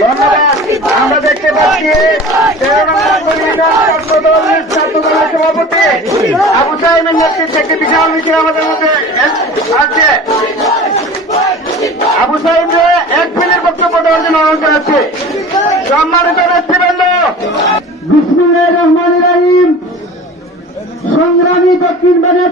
ধন্যবাদ আমরা দেখতে পাচ্ছি ছাত্রদলের সভাপতি আমাদের মধ্যে আছে আবু সাহেবকে এক মিনিট বক্তব্য দেওয়ার জন্য অনুরোধ জানাচ্ছি। সম্মানিত নেতৃবৃন্দ বিসমুল্লাহ রহমান রাহিম। সংগ্রামী দক্ষিণ ভাইরা